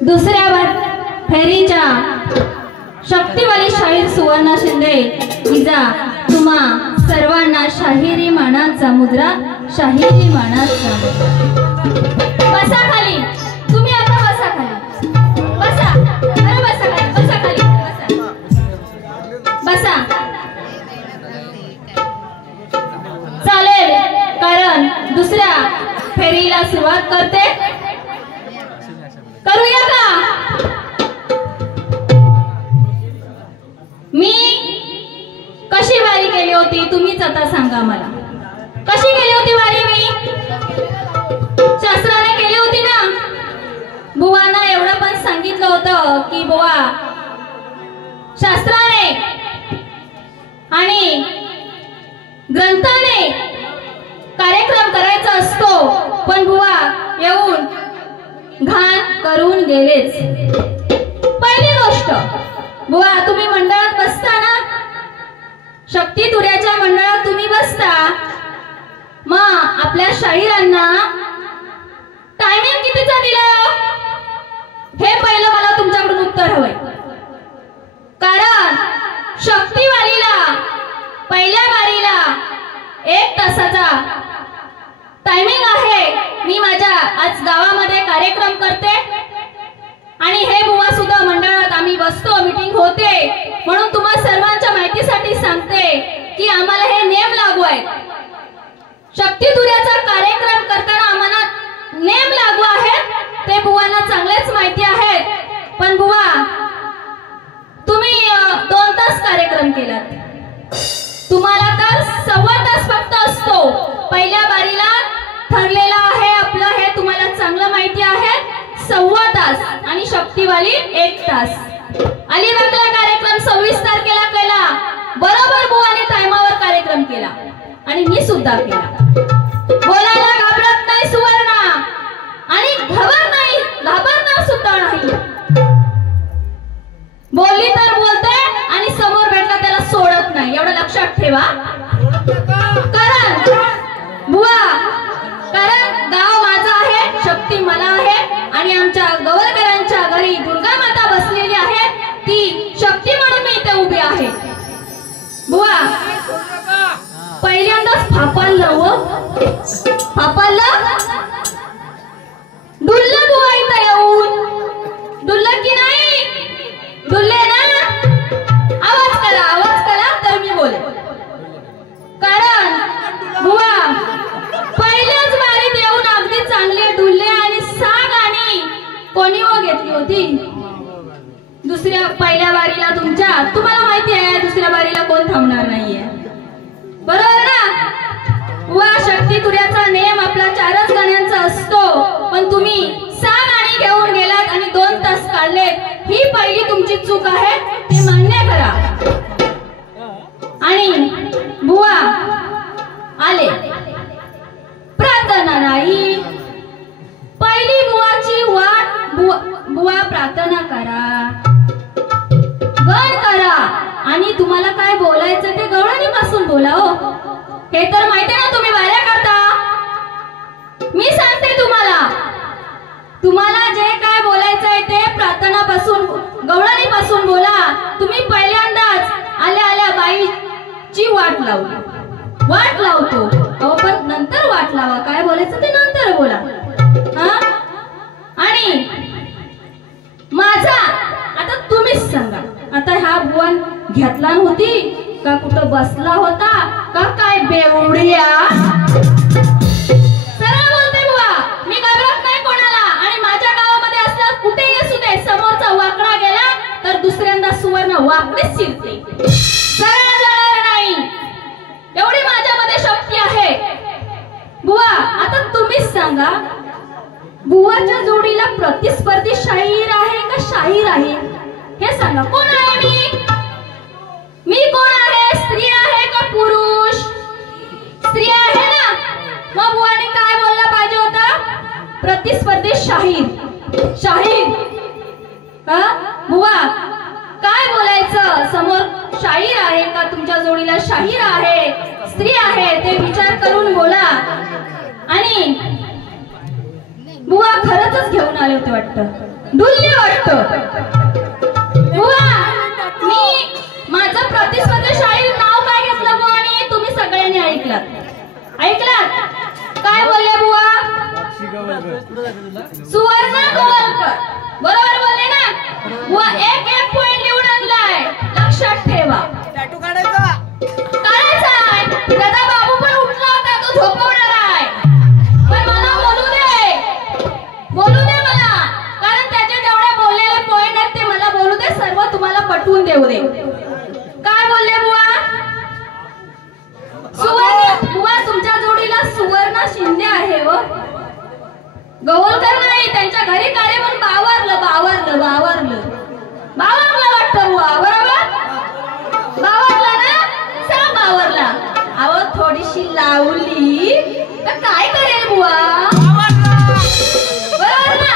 दुसऱ्या फेरीच्या शक्तिवाली शाहीर सुवर्णा शिंदे हिजा तुम्हा सर्वांना शाहिरी मानाचा मुद्रा, शाहिरी मानाचा मुद्रा। बसा खाली, तुम्ही आता बसा खाली, बसा, अरे बसा खाली, बसा खाली, बसा, चालेल, कारण दुसऱ्या फेरीला सुरुवात करते, करूया का? मी कशी वारी केली होती तुम्हीच आता सांगा मला। कशी केली होती वारी मी? शास्त्राने केली होती ना। बुवांना एवढं पण सांगितलं होतं की बुवा शास्त्राने आणि ग्रंथाने कार्यक्रम करायचा असतो, पण बुवा येऊन घाण करून गेलेच। पहिली गोष्ट, बुवा तुम्ही मंडळात बसता ना, शक्ती तुऱ्याच्या मंडळात तुम्ही बसता, मग आपल्या शाहिरांना टायमिंग कितीचा दिला हे पहिलं मला तुमच्याकडून उत्तर हवंय। कारण शक्तीवालीला पहिल्या वारीला 1 तासाचा टायमिंग आहे। मी माझ्या आज गावामध्ये कार्यक्रम करते आणि हे बुवा सुद्धा मंडळात आम्ही बसतो, मीटिंग होते, म्हणून तुम्हा सर्वांच्या माहितीसाठी सांगते की आम्हाला हे नेम लागू आहेत। शक्ती तुऱ्याचा कार्यक्रम करताना आम्हाला नेम लागू आहेत, ते बुवांना चांगलेच माहिती आहेत। पण बुवा तुम्ही 2 तास कार्यक्रम केलात, तुम्हाला तर 1.25 तास फक्त असतो। पहिल्या बारीला ठरलेला आहे आपलं, हे तुम्हाला चांगलं माहिती आहे, 1.25 तास, आणि शक्तीवाली 1 तास। अलिबागला कार्यक्रम 26 तारखेला केला, बरोबर बुवाने टायमावर कार्यक्रम केला आणि मी सुद्धा केला। बोलायला घाबरत नाही सुवर्णा, आणि घाबरणार सुद्धा नाही। बोलली तर बोलते आणि समोर भेटला त्याला सोडत नाही, एवढं लक्षात ठेवा। कारण गाव माझं आहे, शक्ती मला आहे, आणि आमच्या गवळकरांच्या घरी दुर्गा माता बसलेली आहे, ती शक्ती म्हणून मी इथे उभी आहे। बुवा पहिल्यांदाच फापाला डुल्ला बुवा इथं येऊन, डुल्ला की नाही? डुल्ले ना? आवाज करा तर मी बोले। कारण बुवा पहिल्याच वारीत येऊन अगदी चांगले डुल्ले आणि 6 गाणी कोणी घेतली होती? पहिल्या वारीला तुम्हाला माहिती आहे दुसऱ्या वारीला कोण थांबणार नाहीये, बरोबर ना? बुवा शक्ती तुऱ्याचा नेम आपला 4च गाण्यांचा असतो, पण तुम्ही 6 गाणी घेऊन गेलात आणि 2 तास काढलेत, ही पहिली तुमची चूक आहे, ते मान्य करा। आणि बुवा आले, प्रार्थना नाही, पहिली बुवाची वाट, बुवा प्रार्थना करा, गण करा, आणि तुम्हाला काय बोलायचं ते गवळणीपासून बोला। हो, हे तर माहिती ना तुम्ही वाऱ्या करता। मी सांगते तुम्हाला जे काय बोलायचं आहे ते प्रार्थनापासून, गवळणीपासून बोला। तुम्ही पहिल्यांदाच आल्या बाईची वाट लावतो, अहो पण नंतर वाट लावा, काय बोलायचं ते नंतर बोला। आणि माझा आता तुम्हीच सांगा, आता हा बुवा घेतला होती का कुठं बसला होता का काय बेवड्या? सरळ बोलते बुवा, मी घाबरत नाही कोणाला, आणि माझ्या गावामध्ये असला कुठेही असू दे, समोरचा वाकडा गेला तर दुसऱ्यांदा सुवर्ण वाकडेच शिरते, सरळ जाणार नाही, एवढी माझ्यामध्ये शक्ती आहे। बुवा आता तुम्हीच सांगा, बुवाच्या जोडीला प्रतिस्पर्धी शाहीर आहे का शाहीर आहे? हे सांगा, कोण आहे मी कोण आहे? स्त्री आहे का पुरुष? स्त्री आहे ना, मग बुवाने काय बोलला पाहिजे होता? प्रतिस्पर्धी शाहीर। बुवा काय बोलायचं? समोर शाहीर आहे का तुमच्या जोडीला शाहीर आहे, स्त्री आहे, ते विचार करून बोला। आणि बुवा खरंच घेऊन आले होते वाटतं, डुल्ली वाटतं. बुवा, मी माझं प्रतिस्पर्धी शाळेत नाव काय घेतलं बुवा आणि तुम्ही सगळ्यांनी ऐकलात काय बोलले बुवा? सुवर्ण गोवलकर. बरोबर बोलले ना बुवा? एक पॉइंट लिहून आणलाय, लक्षात ठेवा. टॅटू काढायचा आहे. त्याचा बाबू पण उठला होता, तो झोपवणार आहे. पण मला बोलू दे मला, कारण त्याचे जेवढे बोललेले पॉइंट आहेत ते मला बोलू दे, सर्व तुम्हाला पटवून देऊ दे. काय बोलले बुवा? सुवर्ण. बुवा, तुमच्या जोडीला सुवर्ण शिंदे आहे व गोवलकर नाही. त्यांच्या घरी कार्य म्हणून बावरलं वाटतं बुवा. बरोबर बावरला ना? सांग बावरला. अहो थोडीशी लावली तर काय करेल बुवा? बरोबर ना?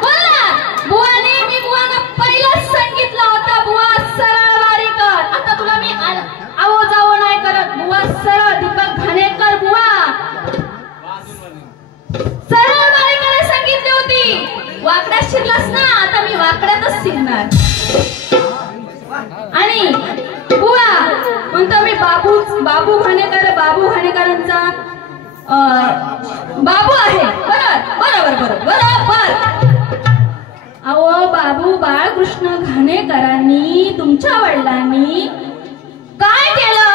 बोला बुवाने. मी बुवाना पहिलाच सांगितलं होतं, बुवा सरळ वारी कर. आता तुला मी आवो जावो नाही करत. बुवा सरळ दीपक घाणेकर बुवा सरळ वारी करायला सांगितली होती. वाकड्यात शिरलास ना, आता मी वाकड्यातच शिरणार. आणि बुवा म्हणतो मी बाबू घाणेकरांचा बाबू आहे. बरोबर. अहो बाबू बाळकृष्ण घाणेकरांनी तुमच्या वडिलांनी काय केलं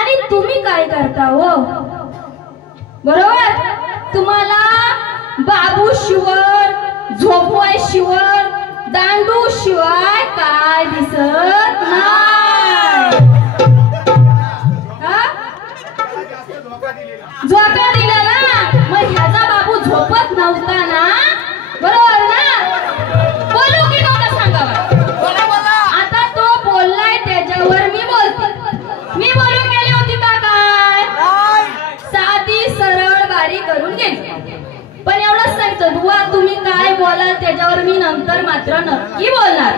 आणि तुम्ही काय करता हो? बरोबर. तुम्हाला बाबू शिवाय, झोपवाय शिवाय, दांडू शिवाय काय दिसत नाही. झोका दिला ना, मग ह्याचा बाबू झोपत नव्हता ना? बरोबर ना? बोलू की नका सांगावा? आता तो बोललाय त्याच्यावर मी बोलते. मी बोलून गेली होती का काय? साधी सरळ बारी करून गेली. पण एवढंच सांगतो बुवा, तुम्ही काय बोलाल त्याच्यावर मी नंतर मात्र नक्की बोलणार.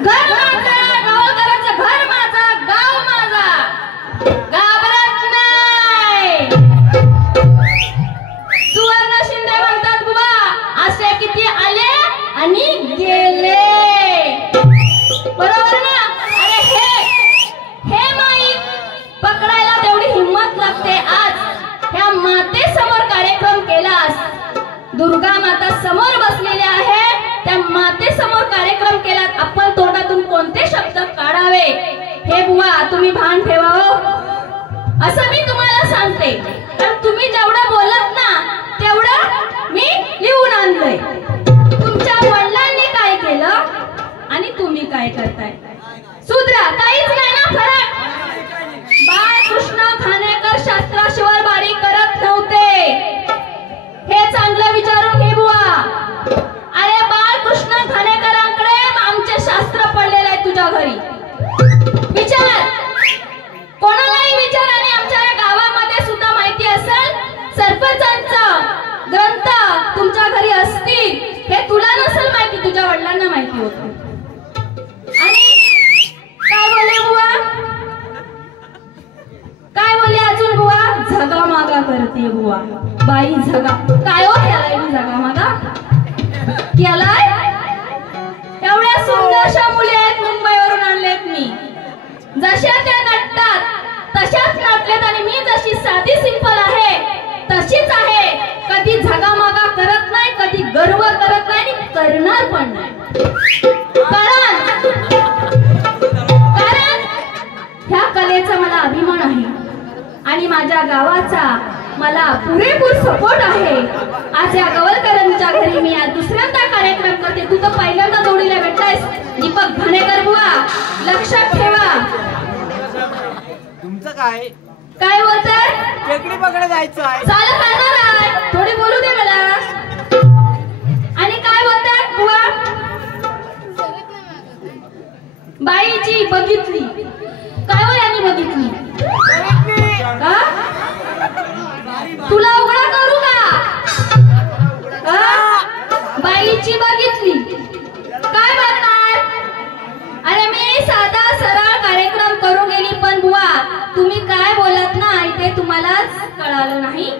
घर माझा, गोवलकरांचं घर माझा, गाव माझा, घाबरत नाही. सुवर्ण शिंदे म्हणतात बुवा, असे किती आले आणि गेले. बरोबर ना? अरे हे माईक पकडायला तेवढी हिंमत लागते. आज ह्या मातेसमोर कार्यक्रम केलास, दुर्गा माता समोर बसलेल्या आहे, त्या मातेसमोर कार्यक्रम केलात. आपण तोंडातून कोणते शब्द काढावे हे बुवा तुम्ही भान ठेवा हो. असं मी तुम्हाला सांगते, कारण तुम्ही जेवढं बोलत ना तेवढं मी लिहून आणलंय. तुमच्या वडिलांनी काय केलं आणि तुम्ही काय करताय? सुधरा. काहीच नाही ना फरक. बाळकृष्ण घाणेकर शास्त्राशिवाय बारी करत नव्हते, हे चांगलं विचारून घे बुवा. अरे बाळकृष्ण घाणेकरांकडे आमचे शास्त्र पडलेले आहे तुझ्या घरी. विचार, कोणालाही विचार. आणि आमच्या गावामध्ये सुद्धा माहिती असेल, सरपंचांचा ग्रंथ तुमच्या घरी असतील, हे तुला नसेल माहिती, तुझ्या वडिलांना माहिती होतं. आणि काय बोलले बुवा? काय बोलले अजून बुवा? झगा मागा करते बुवा. बाई झगा काय हो केलाय? मी झगा मागा केलाय? एवढ्या सुंदरशा मुली आहेत, मुंबईवरून आणलेत मी. जशा त्या नटतात तशाच नटलेत, आणि मी जशी साधी सिंपल आहे तशीच आहे. कधी झगा मागा करत नाही, कधी गर्व करत नाही, आणि करणार पण नाही. कारण ह्या कलेचा मला अभिमान आहे आणि माझ्या गावाचा मला पुरेपूर सपोर्ट आहे. आज या गोवलकरांच्या घरी मी आज दुसऱ्यांदा कार्यक्रम करते. तू तर पहिल्यांदा जोडीला भेटलायस दीपक घाणेकर बुवा, लक्षात ठेवा. तुमचं काय बोलताय? खेकडी पकडे जायचं आहे. चालत राहणार आहे, थोडी बोलू दे मला. आणि काय बोलताय बुवा? बाईची बघितली काय हो? यांनी बघितली का? तुला उघडा करू का? बाईची बघितली काय बोलणार? अरे मी साधा सरळ कार्यक्रम करून गेली, पण बुवा तुम्ही काय बोलत ना इथे तुम्हालाच कळालं नाही.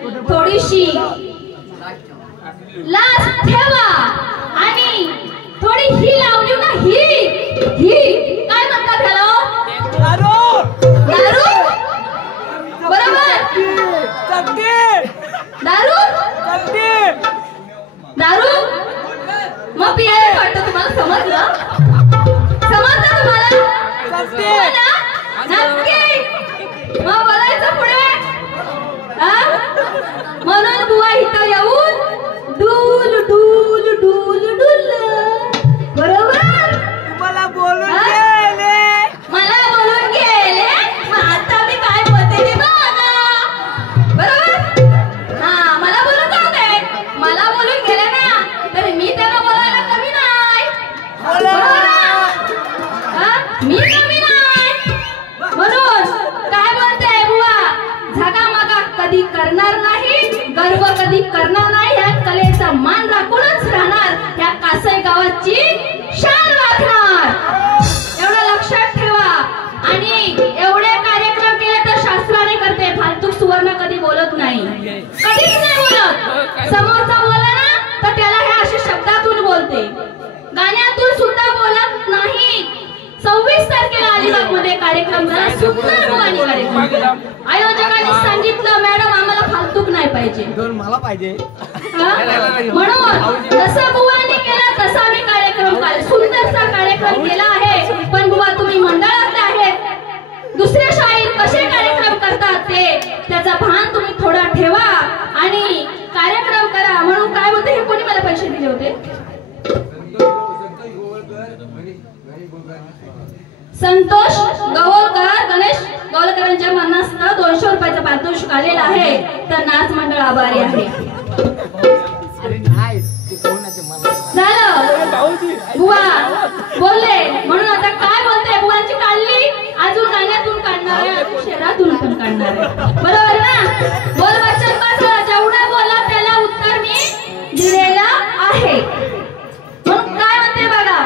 लाज ठेवा आणि थोडी ही लावली ना ही काय म्हणतात त्याला? दारू बरोबर. दारू मग पियायला वाटतं तुम्हाला? समजलं तुम्हाला? नक्की मग बोलायचं पुढे. म्हणून बुवा इथं येऊन डूल डूल डूल डूल बरोबर. मला बोलून गेले. मग आता मी काय बोलते ते बघा बरोबर. हा मला बोलून जाऊ दे. मला बोलून गेले ना तर मी त्याला बोलायला कमी नाही. मी कमी नाही. म्हणून काय बोलते बुवा, झगामगा कधी करणार नाही, गर्व कधी करणार नाही, या कलेचा मान राखूनच राहणार, या कासई गावाची शान राखणार. एवढं लक्षात ठेवा. आणि एवढे कार्यक्रम केले तर शास्त्राने करते. फालतू सुवर्ण कधी बोलत नाही, कधीच नाही बोलत. समोरचा बोला ना तर त्याला हे अशा शब्दातून बोलते, गाण्यातून सुद्धा बोलत नाही. 26 तारखेला अलिबाग मध्ये कार्यक्रम झाला, सुंदर भवानी कार्यक्रम. आयोजकांनी सांगितलं मॅडम आम्हाला फालतूक नाही पाहिजे, मला पाहिजे. म्हणून जसं बुवानी केला तसा मी कार्यक्रम सुंदरसा कार्यक्रम केला आहे. पण बुवा तुम्ही मंडळातले आहेत, दुसऱ्या शाळेत कसे कार्यक्रम करतात त्याचा भान तुम्ही थोडा ठेवा आणि कार्यक्रम करा. म्हणून काय बोलते, हे कोणी मला पैसे दिले होते? संतोष गवळकर, गणेश गवळकरांच्या मनात 200 रुपयाचा पारितोषिक आलेला आहे. तर नाच मंडळ आभारी आहे. झालं बुवा बोलले. म्हणून आता काय बोलते, बुवाची काढली, अजून गाण्यातून काढणार आहे, अजून शहरातून पण काढणार आहे. बरोबर ना? बोल वचन बसला, जेवढं बोला त्याला उत्तर मी दिलेलं आहे. म्हणून काय म्हणते बघा,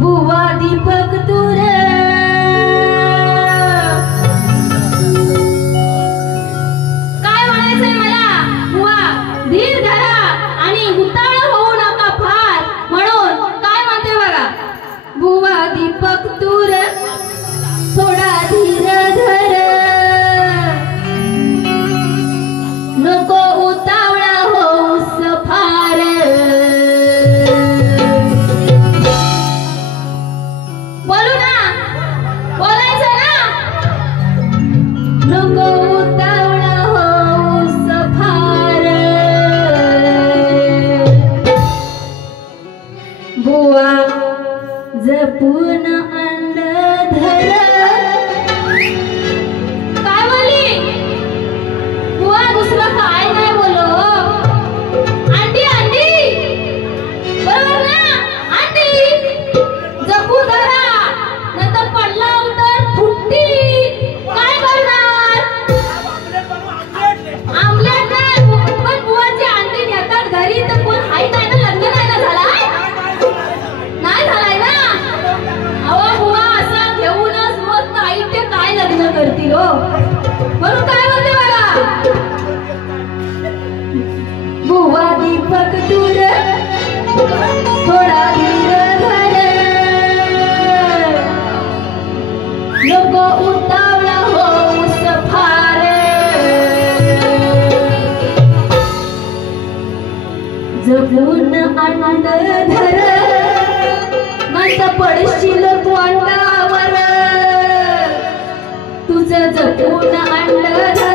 बुवा दीपक तुर काय म्हणायचंय मला बुवा धीर धरा आणि उतावळ होऊ नका फार म्हणून काय म्हणते बघा बुवा दीपक तुर थोडा धीर धर नको उतावळा होऊस फार बोलू ना बोलायचं ना नको उतावळा होऊस फार बुवा जपून अंड धर काय बोलली बुवा दुसरं काय नाही बोलो अंडी अंडी बरोबर ना अंडी जपू धरा नंतर पडला तर फुटती काय करणार आमलेट नाही पण बुवाची अंडी नेतात घरी तर कोण हाय नाही ना लग्न नाही ना झालाय नाही झालाय ना अहो बुवा असा घेऊनच मग काही ते काय लग्न करतील हो म्हणून काय म्हणते बघा बुवा दीपक तुर थोडा धीर धर नको उतावळा होऊस फार जपून आनंद धर मत पडशील तोंडावर तुझं जपून अंड धर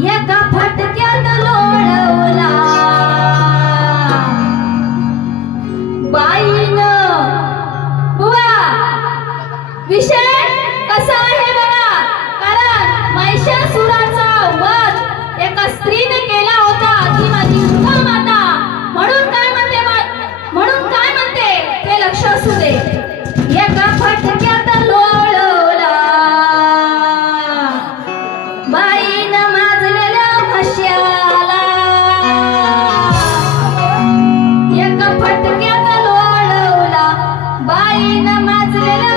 एका फटक्यात लोळवला बाईनं. बुवा विषय कसा आहे बघा, कारण महिषासुराचा वध एका स्त्रीने केला होता, ती माझी माता. म्हणून काय म्हणते ते लक्ष असू दे. एका फटक्यात लोळवला बाईनं माजलेल्या भाष्याला. एका फटक्यात लोळवला बाईनं माजलेल्या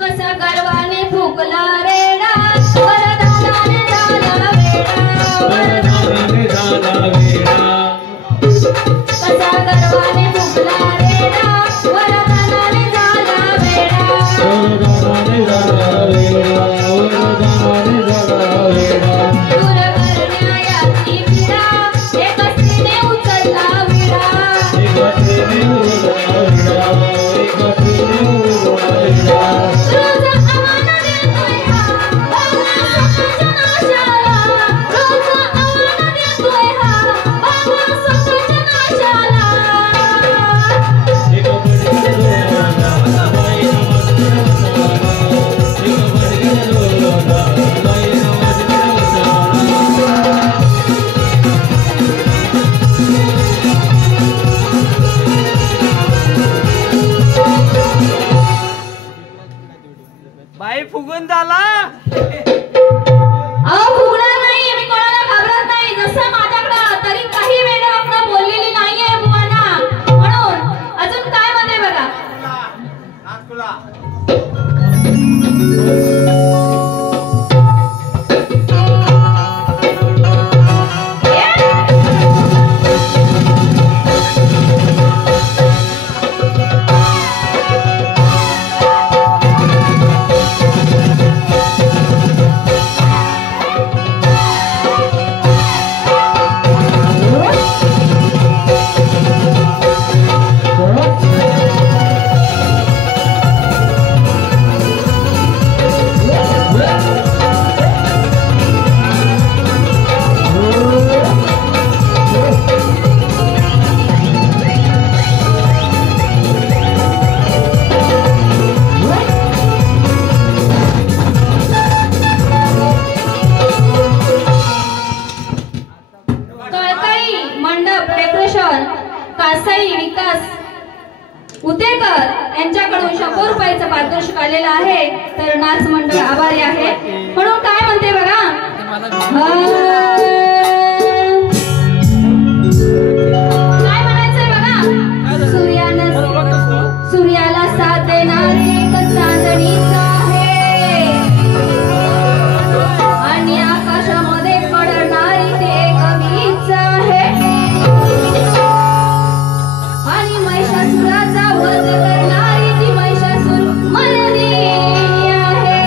कसा गर्वाने फुकला रेडा, वरदानाने झाला वेडा. कसा गर्वाने फुकला रेडा, वरदानाने झाला वेडा. दूर करण्यायाची पिढा एक स्त्रीने उचलला विडा. रोज आव्हान देतोय हा बाबा स्वतःच्या नाशाला. रोज आव्हान देतोय हा बाबा स्वतःच्या नाशाला. बाई फुगून झाला. अहो फुगणार नाही, मी कोणाला घाबरत नाही. जसं माझ्याकडं तरी काही वेळा बोललेली नाहीये बुवांना. म्हणून अजून काय म्हणते बघा. कासाई विकास उतेकर यांच्याकडून 100 रुपयाचं पारितोषिक आलेलं आहे. तर नाच मंडळ आभारी आहे. म्हणून काय म्हणते बघा. काय म्हणायचंय बघा. सूर्याला साथ देणारी एक चांदणीच आहे आणि आकाशामध्ये पडणारी ते एक वीज आहे. आणि महिषासुराचा वध करणारी ती महिषासुर मर्दिनी आहे.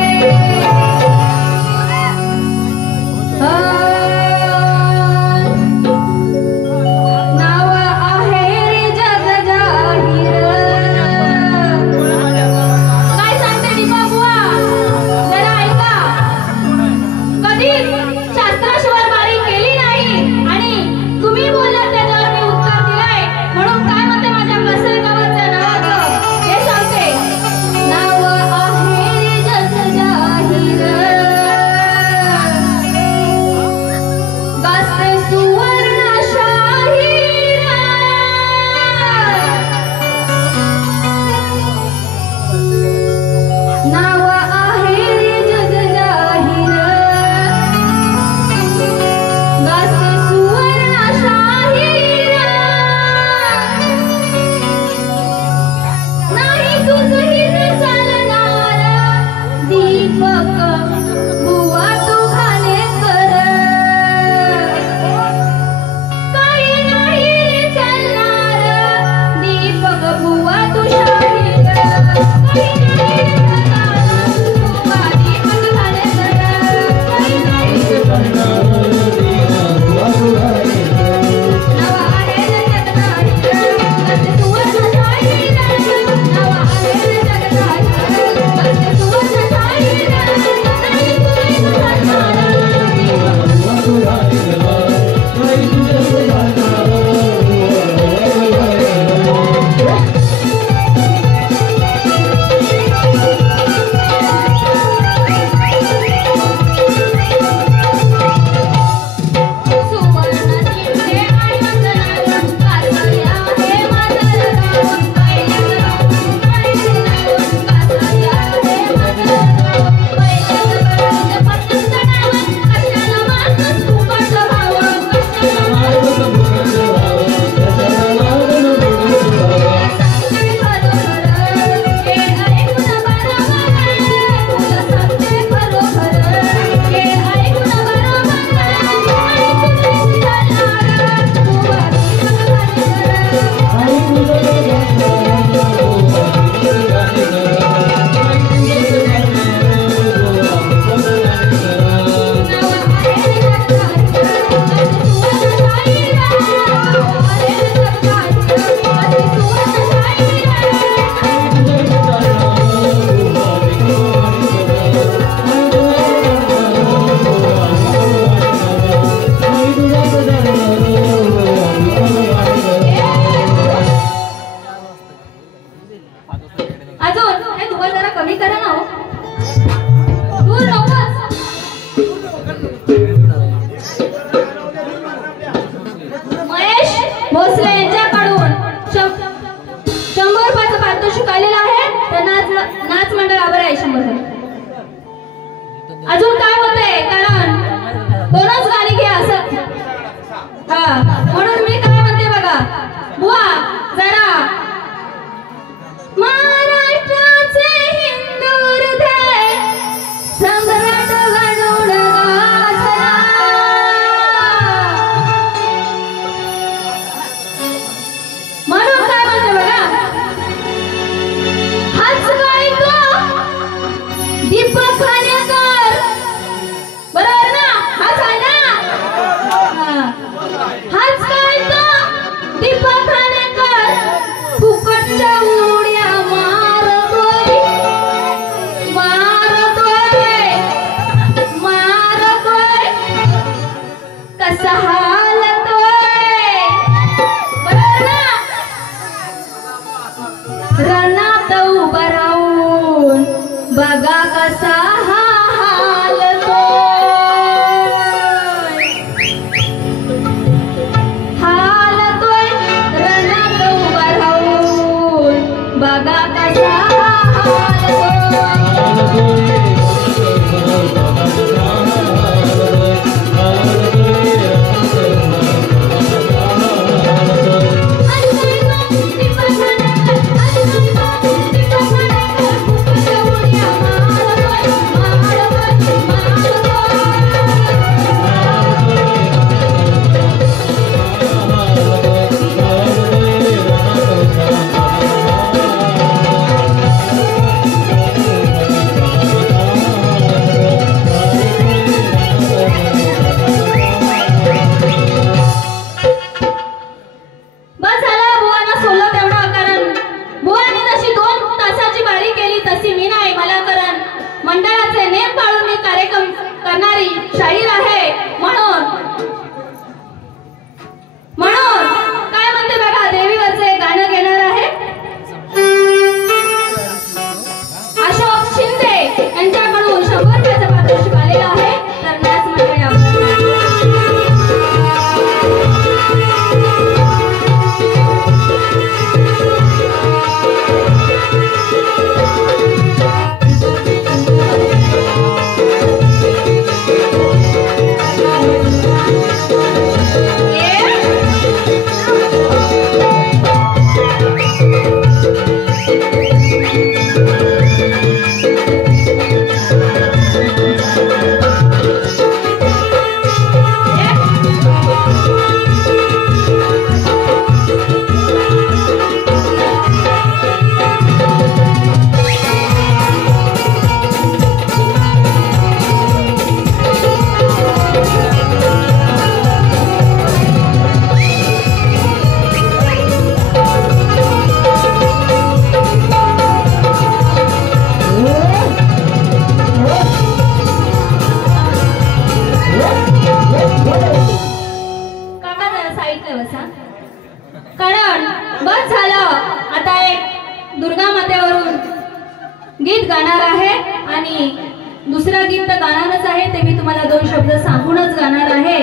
तर गाणारच आहे ते मी तुम्हाला दोन शब्द सांगूनच गाणार आहे.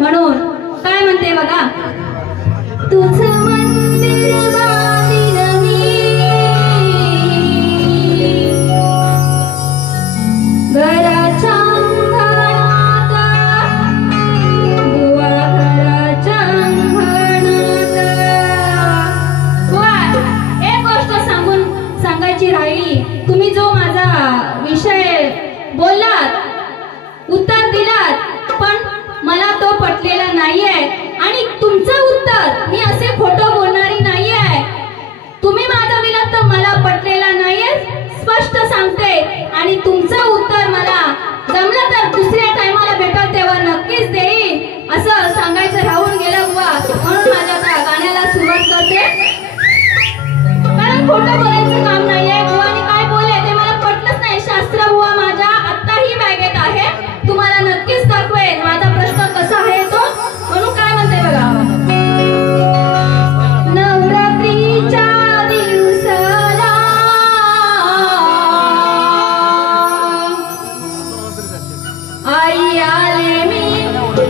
म्हणून काय म्हणते बघा. तुझं मंदिर बांधीन मी, घराच्या अंगणात, बुवा घराच्या अंगणात. बुवा, एक गोष्ट सांगायची राहिली. तुम्ही जो माझा विषय बोललात, उत्तर दिलात, पण मला तो पटलेला नाहीये. आणि तुमचं उत्तर मी असे खोटं बोलणारी नाहीये. तुम्ही माझं दिलात तर मला पटलेला नाहीये, स्पष्ट सांगते. आणि तुमचं उत्तर मला जमलं तर दुसऱ्या टायमाला भेटल तेव्हा नक्कीच देईन, असं सांगायचं राहून गेलं बुवा. म्हणून माझ्या आता गाण्याला सुरुवात करते. कारण खोटं बोलायचं काम नाहीये. बुवानी काय बोलले ते मला पटलंच नाही. शास्त्र बुवा माझ्या आत्ताही बॅगेत आहे, तुम्हाला नक्कीच दाखवेन माझा प्रश्न कसा आहे तो. म्हणून काय म्हणते बघा. नवरात्रीच्या दिवसाला आई आले मी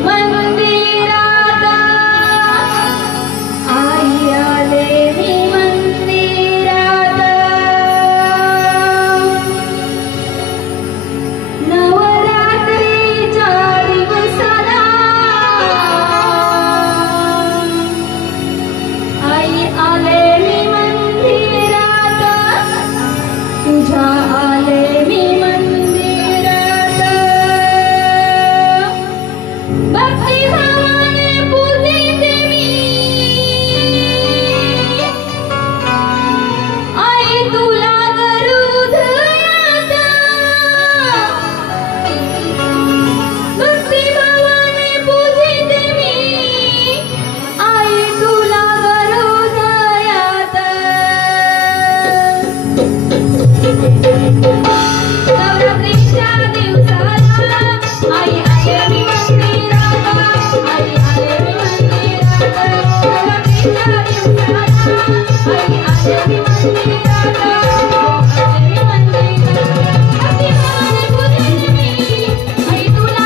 मंदिरात, आई आले मी मंदिरात. नवरात्रीच्या दिवसाला आई आले मी मंदिरात, तुझ्या आले मी मंदिरात. भक्तिभावाने पूजिते मी, आई तुला हृदयात. भक्तिभावाने पूजिते मी, आई तुला हृदयात. नवरात्रीच्या दिवसाला आई आले मी मंदिरात, आई आले मी मंदिरात. नवरात्रीच्या दिवसाला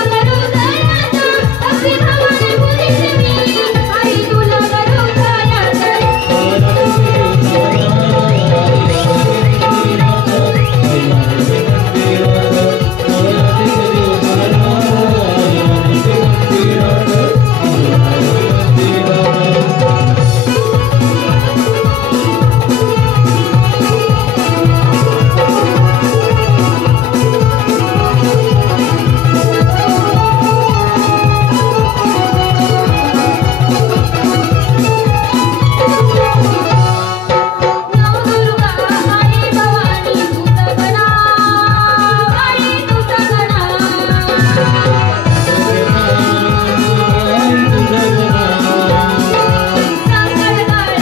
आई आले मी मंदिरात,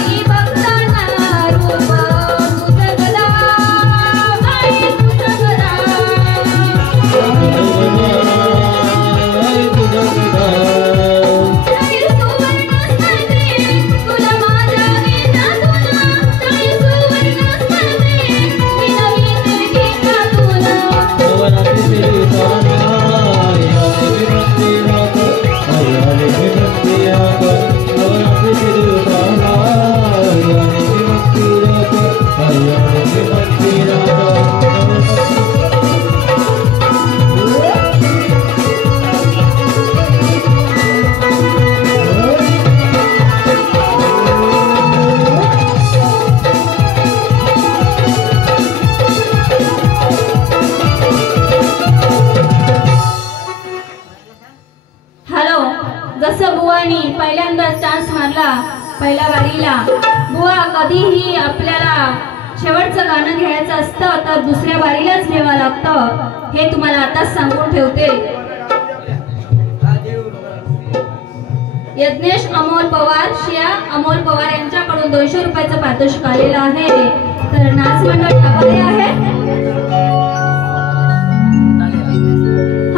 आले मी मंदिरात. भक्तिभावाने पूजिते मी, आई तुला हृदयात. भक्तिभावाने पूजिते मी, आई तुला हृदयात. जसं बुवानी पहिल्यांदा चान्स मारला पहिल्या वारीला. बुवा कधीही आपल्याला शेवटचं गाणं घ्यायचं असतं तर दुसऱ्या वारीलाच घ्यावं लागतं, हे तुम्हाला आताच सांगून ठेवते. यज्ञेश अमोल पवार, शिया अमोल पवार यांच्याकडून 200 रुपयाचं पारितोषिक आलेलं आहे. तर नाच मंडळ आभारी आहे.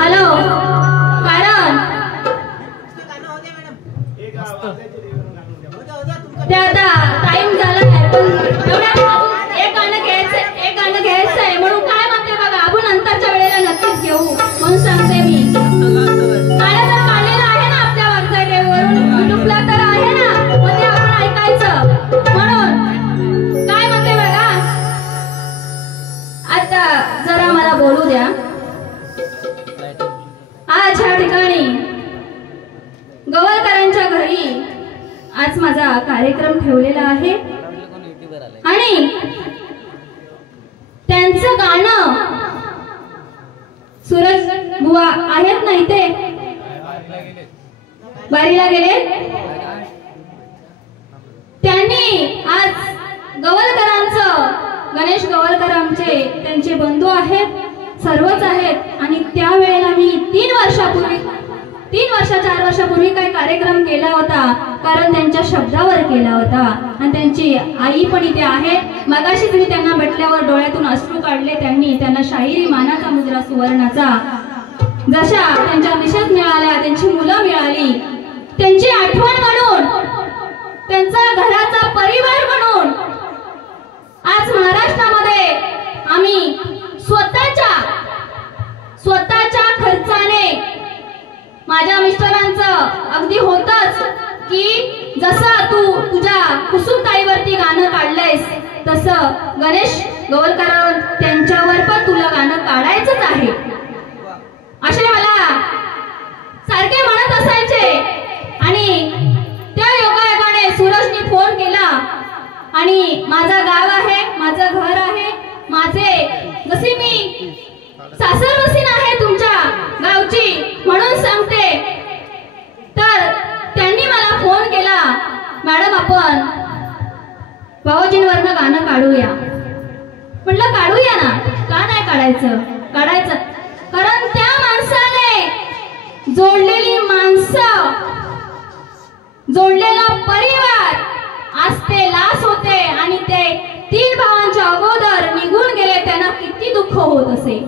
हॅलो, कारण ते आता टाइम झाला पण एक गाणं घ्यायचंय म्हणून काय म्हणते बघा, आपण नंतरच्या वेळेला नक्कीच घेऊ. म्हणून ठिकाणी गवळकरांच्या घरी आज माझा कार्यक्रम ठेवलेला आहे आणि त्यांचं गाणं सूरज बुवा आहेत ना इथे, बारीला गेले, त्यांनी आज गवळकरांचं, गणेश गवळकर आमचे त्यांचे बंधू आहेत, सर्वच आहेत आणि त्यावेळेला मी 3 वर्ष 4 वर्षापूर्वी काही कार्यक्रम केला होता, कारण त्यांच्या शब्दावर केला होता आणि त्यांची आई पण इथे आहे. मगाशी तुम्ही त्यांना भेटल्यावर डोळ्यातून अश्रू काढले, त्यांना शाहिरी मानाचा मुद्रा सुवर्णाचा जशा त्यांच्या निषेध मिळाल्या, त्यांची मुलं मिळाली, त्यांची आठवण म्हणून, त्यांचा घराचा परिवार म्हणून आज महाराष्ट्रामध्ये आम्ही स्वतःच्या खर्चाने, माझ्या मिस्टरांचं अगदी होतच की जसं तू तुझ्या कुसुमताईवरती गाणं काढलंयस तसं गणेश गवळकर त्यांच्यावर पण तुला गाणं काढायचंच आहे, असे मला सारखे म्हणत असायचे. आणि त्या योगायोगाने सूरजनी फोन केला आणि माझं गाव आहे, माझं घर आहे, माझे जशी मी सासरवसीन आहे तुमच्या गावची म्हणून सांगते, तर त्यांनी मला फोन केला, मॅडम आपण भाऊजींवरनं गाणं काढूया. म्हटलं काढूया ना, का नाही काढायचं, कारण त्या माणसाने जोडलेली माणसं, जोडलेला परिवार आज ते लास होते आणि ते 3 भावांच्या अगोदर निघून गेले, त्यांना किती दुःख होत असे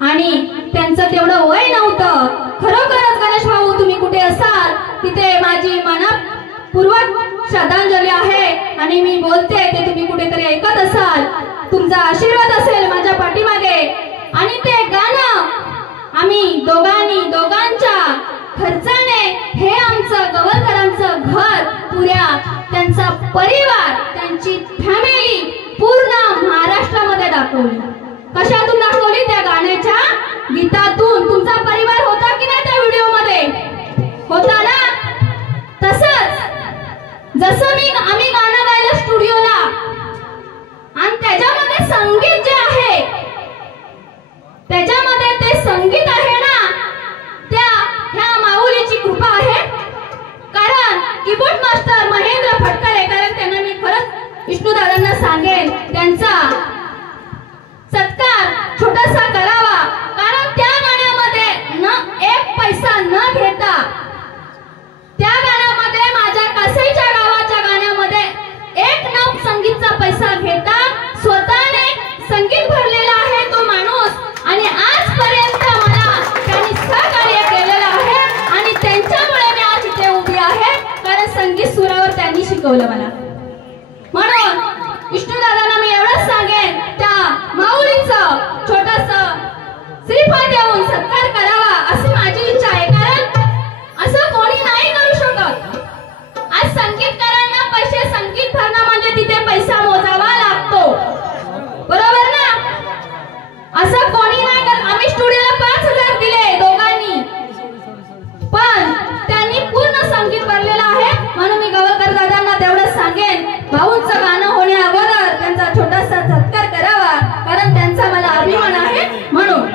आणि त्यांचं तेवढं वय नव्हतं. खरोखरच गणेश भाऊ तुम्ही कुठे असाल तिथे माझी मनपूर्वक श्रद्धांजली आहे आणि मी बोलते ते तुम्ही कुठेतरी ऐकत असाल, तुमचा आशीर्वाद असेल माझ्या पाठीमागे. आणि ते गाणं आम्ही दोघांच्या खर्चाने हे आमचं गवळकरांचं घर, पुऱ्या त्यांचा परिवार, त्यांची फॅमिली पूर्ण महाराष्ट्रामध्ये दाखवली. कशातून दाखवली? त्या गाण्याच्या गीतातून. तुमचा परिवार होता की नाही त्या व्हिडिओ मध्ये? होता ना? तसंच जसं आम्ही गाणं गायलं स्टुडिओला आणि त्याच्यामध्ये संगीत जे आहे, त्याच्यामध्ये ते संगीत आहे ना, ह्या माऊलीची कृपा आहे. कारण कीबोर्ड मास्टर महेंद्र फटकरे, कारण त्यांना मी खरंच विष्णुदादांना सांगेन त्यांचा सत्कार छोटासा करावा, कारण त्या गाण्यामध्ये न 1 पैसा न घेता, त्या गाण्यामध्ये माझ्या कासईच्या गावाच्या गाण्यामध्ये 1 नग संगीतचा पैसा घेता स्वतःने संगीत भरलेला आहे तो माणूस आणि आजपर्यंत मला त्यांनी सहकार्य केलेलं आहे आणि त्यांच्यामुळे मी आज इथे उभी आहे, कारण संगीत सुरावर त्यांनी शिकवलं मला. म्हणून विष्णुदादांना मी एवढंच सांगेन, त्या माऊलीचं छोटंसं श्रीफळ देऊन सत्कार करावा अशी माझी इच्छा आहे, कारण असं कोणी नाही करू शकत. आज संगीतकारांना पैसे, संगीत भरणं म्हणजे तिथे पैसा मोजावा लागतो, बरोबर ना? असं कोणी नाही करत. आम्ही स्टुडिओला 5,000 दिले दोघांनी, पण त्यांनी पूर्ण संगीत भरलेलं आहे. म्हणून मी गवळकर दादांना तेवढंच सांगेन, भाऊंचं गाणं होण्या अगोदर त्यांचा छोटासा सत्कार करावा, कारण त्यांचा मला अभिमान आहे. म्हणून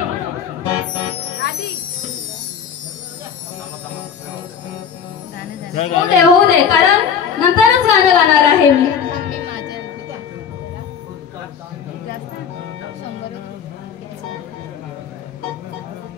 होऊ दे, कारण नंतरच गाणं गाणार आहे मी.